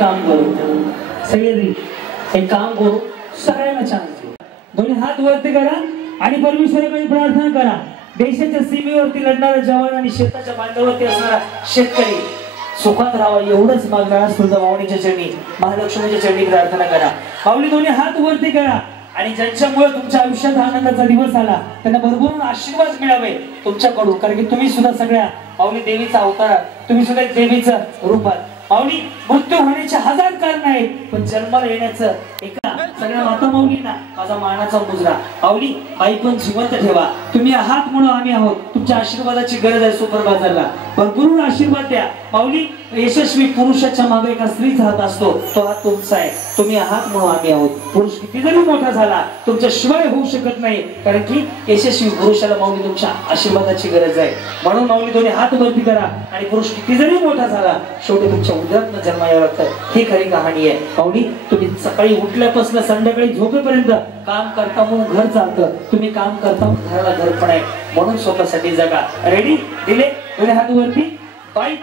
काम करू सगळ्यांनी एक काम करू सगळ्यांना चान्स देऊ दोन्ही हात वरती करा आणि परमेश्वराकडे प्रार्थना करा. देशाच्या सीमेवरती लढणारा जवान आणि शेताच्या बांधावरती असणारा शेतकरी सुखात राहावा एवढंच मागणार. तुझ्या माऊलीच्या चरणी महालक्ष्मीच्या चरणी प्रार्थना करा. माऊली दोन्ही हात वरती करा आणि ज्यांच्यामुळे तुमच्या आयुष्यात आनंदाचा दिवस आला त्यांना भरभरून आशीर्वाद मिळावे तुमच्याकडून. कारण की तुम्ही सुद्धा सगळ्या माऊली देवीचा अवतार, तुम्ही सुद्धा देवीचं रूप आहात. माऊली मृत्यू होण्याचे हजार कारण आहेत पण जन्माला येण्याचं एका सगळ्या माता माऊलींना माझा मानाचा मुजरा. माऊली बाई पण जिवंत ठेवा. तुम्ही आहात म्हणून आम्ही आहोत. तुमच्या आशीर्वादाची गरज आहे. सुपर बाजारला भरपूर आशीर्वाद द्या. माऊली यशस्वी पुरुषाच्या मागे एका स्त्रीचा हात असतो. तो हात तुमचा आहे. तुम्ही आहात म्हणून आम्ही आहोत. पुरुष किती जरी मोठा झाला तुमच्या शिवाय होऊ शकत नाही. कारण की यशस्वी पुरुषाला माऊली तुमच्या आशीर्वादाची गरज आहे. म्हणून माऊली दोन्ही हात वरती करा आणि पुरुष किती जरी मोठा झाला शेवटी तुमच्या उदरात जन्म यावं लागतं. ही खरी कहाणी आहे. माऊली तुम्ही सकाळी उठल्यापासून संध्याकाळी झोपेपर्यंत काम करता म्हणून घर चालतं. तुम्ही काम करता म्हणून घराला घर पण आहे. म्हणून स्वतःसाठी जगा. रेडी? दिले दोन्ही हात वरती. बाय.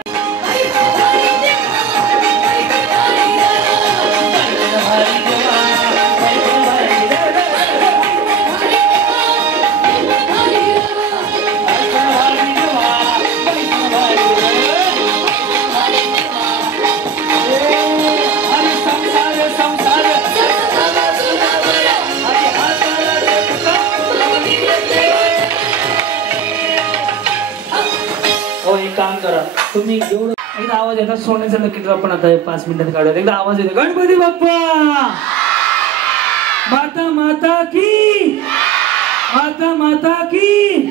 काम करा तुम्ही एवढं. एकदा आवाज येतात सोन्याचा नक्की आपण आता 5 मिनिटात काढूया. एकदा आवाज येतो गणपती बाप्पा माता माता की माता माता की.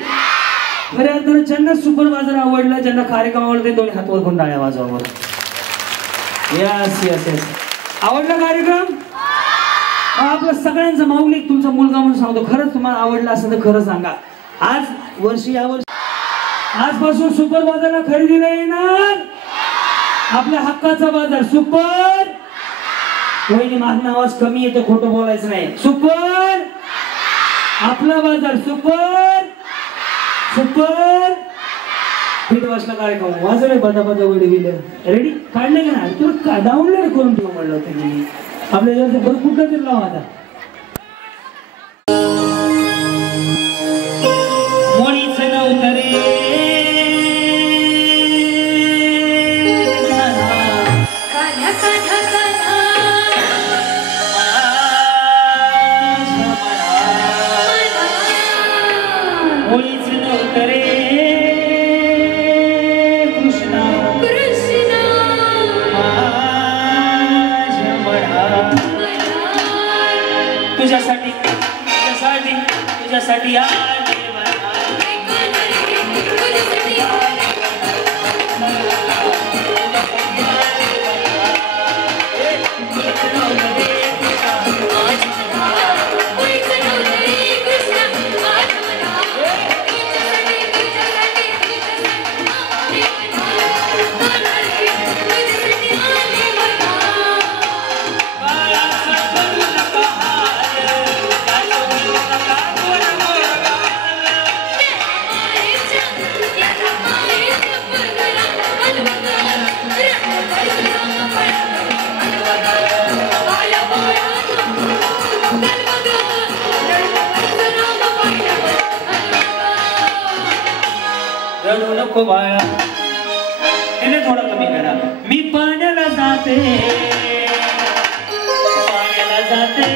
खऱ्या अर्थानं ज्यांना सुपर बाजार आवडला ज्यांना कार्यक्रम आवडते दोन्ही हात वर करून टाळ्या वाजवा. Yes yes yes. आवडला कार्यक्रम आपला सगळ्यांचा. माऊली तुमचा मुलगा म्हणून सांगतो खरंच तुम्हाला आवडला असेल तर खरं सांगा. आज वर्षी यावर्षी आजपासून सुपर बाजारला खरेदीला येणार. आपल्या हक्काचा बाजार सुपर. वहिनी मागणं आवाज कमी येतो खोटं बोलायचं नाही. सुपर आपला बाजार सुपर सुपर. फिट वाजला कार्यक्रम वाजले बदा बदा वडे. रेडी काढले का ना तुला डाउनलोड करून ठेव म्हणलं होतं मी. आपल्या बरं कुठं तरी लावा आता. मोडीच नव्हतं रे तुझ्यासाठी तुझ्यासाठी तुझ्यासाठी रडू नको बाळा. तिने थोडा कमी करा. मी पाण्याला जाते पाण्याला जाते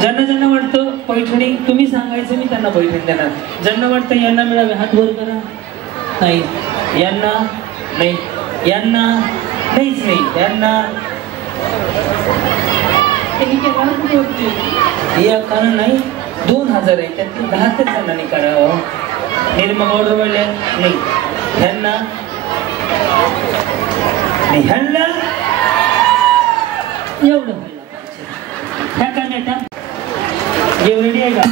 ज्यांना ज्यांना वाटतं पैठणी तुम्ही सांगायचं मी त्यांना पैठणी देणार. ज्यांना वाटतं यांना मिळावे हात वर करा. नाही यांना नाही यांना नाहीच नाही यांना कारण नाही 2000 आहे त्यातले 10 जणांनी करावं. निर्मम ऑर्डर वाढले नाही ह्यांना नाही ह्यांना एवढं ह्या का रेडी आहे का?